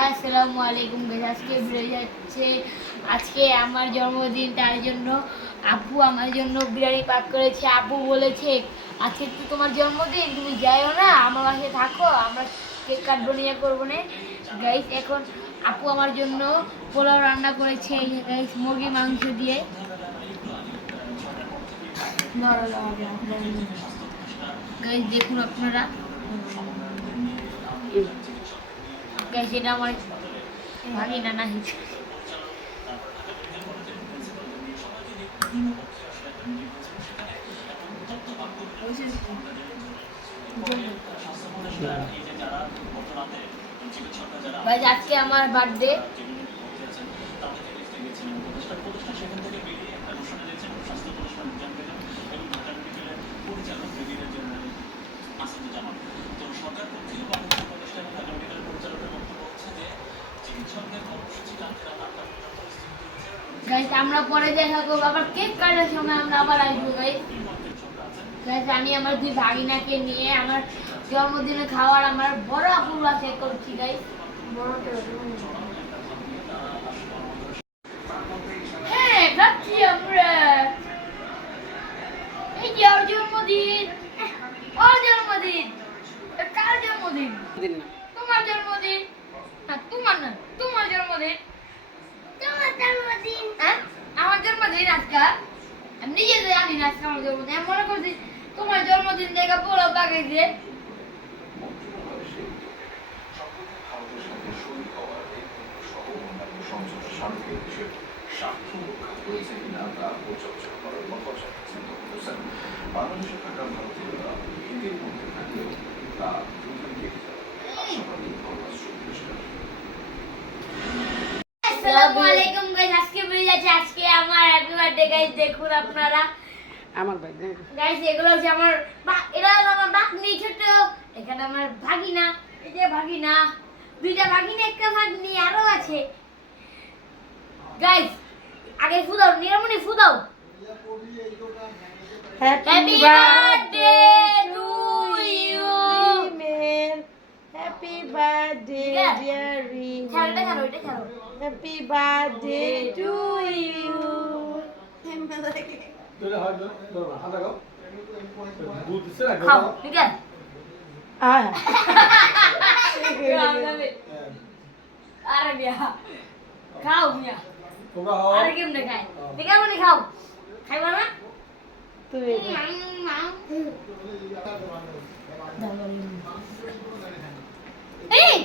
আসসালামু আলাইকুম গাইস আজকে বেড়ে যাচ্ছে। আজকে আমার জন্মদিন, তার জন্য আপু আমার জন্য বিরিয়ানি পাক করেছে। আপু বলেছে, আজকে তো তোমার জন্মদিন, তুমি যাইও না? আমার বাসায় থাকো, আমরা কেক কাটবো নিয়ে করব না। গাইস এখন আপু আমার জন্য পোলাও রান্না করেছে গাইস মুরগির মাংস দিয়ে। গাইস দেখুন আপনারা। এটা আমার ভাগিনা না গাইস আজকে আমার বার্থডে গাইস আমরা পরে দেখা করব। আবার কেক কাটার সময় আমরা আবার আসব গাইস গাইস আমি আমার দুই ভাগিনাকে নিয়ে আমার জন্মদিনে খাওয়ার আমার বড় আপুর বাসায় করছি গাইস হ্যাঁ খাচ্ছি আমরা। এই যে ওর জন্মদিন। ওর জন্মদিন। এ কার জন্মদিন? তোমার জন্মদিন না তোমার না তোমার জন্মদিন তোমার জন্মদিন হ্যাঁ আমার জন্মদিন আজকে আমি নিজে জানি না আজকে আমার জন্মদিন আমি মনে করছি তোমার থাকা আজকে আজকে আমার হ্যাপি বার্থডে গাইস দেখুন আপনারা। আমার ভাই গাইস এগুলো হচ্ছে আমার বা- এরা হলো আমার বাগনি ছোট। এখানে আমার ভাগিনা এই যে ভাগিনা। দুইটা ভাগিনা একটা ভাগনি আরও আছে। গাইস আগে ফুদাও নিরামনি ফুদাও happy birthday to you happy birthday. Dear Rimi খেলোটা খেলো এটা খেলো হ্যাপি বার্থডে টু ইউ খাও নিকাল আয়। আরে মিয়া খাও মিয়া। আরে কেমনে খায়? নিকাল মানে খাও। খাইবা না? তুই এই!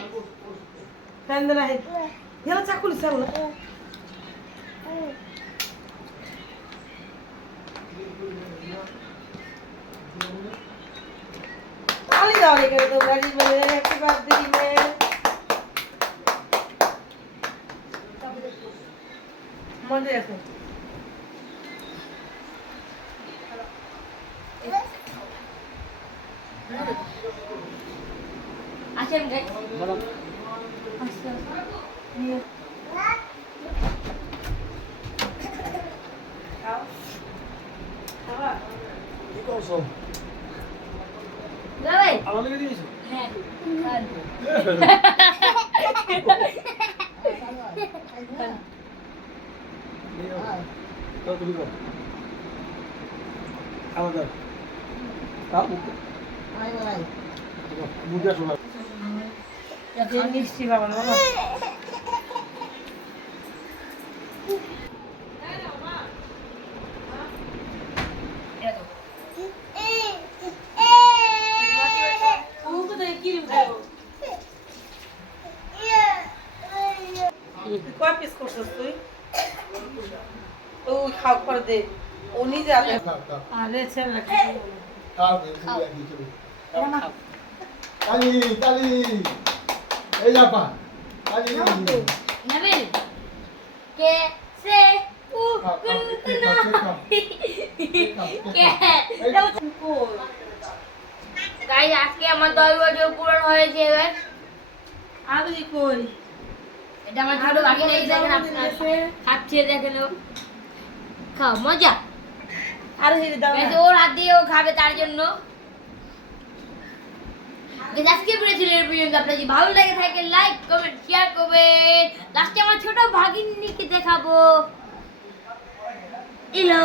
চাল না দাও করে তোমরা জীবনে হ্যাপি বার্থডে রিমে মনে রাখো আসেন গাই বলো। আস্তে আস্তে নিয়ে কি করছ লেগে দিয়েছ হ্যাঁ তো তুমি দাও। তাও মিষ্টি বাবা বাবা এটা দাও। মুখে তো কিরিম খাব কয় পিস করছিস তুই ওই খাও করে দে। ও নিজে আরে ছেলে তালি তালি। এই যাপা তালি। নাবিল কে সে উ খাও, খাও, কুন খাও, কুনা খাও, কে? গাইস আজকে আমার দশ বছর পূরণ হয়েছে এবার। আগে কই? এটা আমার ছোট ভাগি নাই দেখেন আপনার খাচ্ছে দেখেন খাও মজা। আর হেরে দাও গাইস ওর হাত দিয়ে ও খাবে তার জন্য। আজকে এর পর্যন্ত। আপনার যদি ভালো লাগে থাকে লাইক কমেন্ট শেয়ার আজকে আমার ছোট ভাগিনীকে দেখাবো। এলো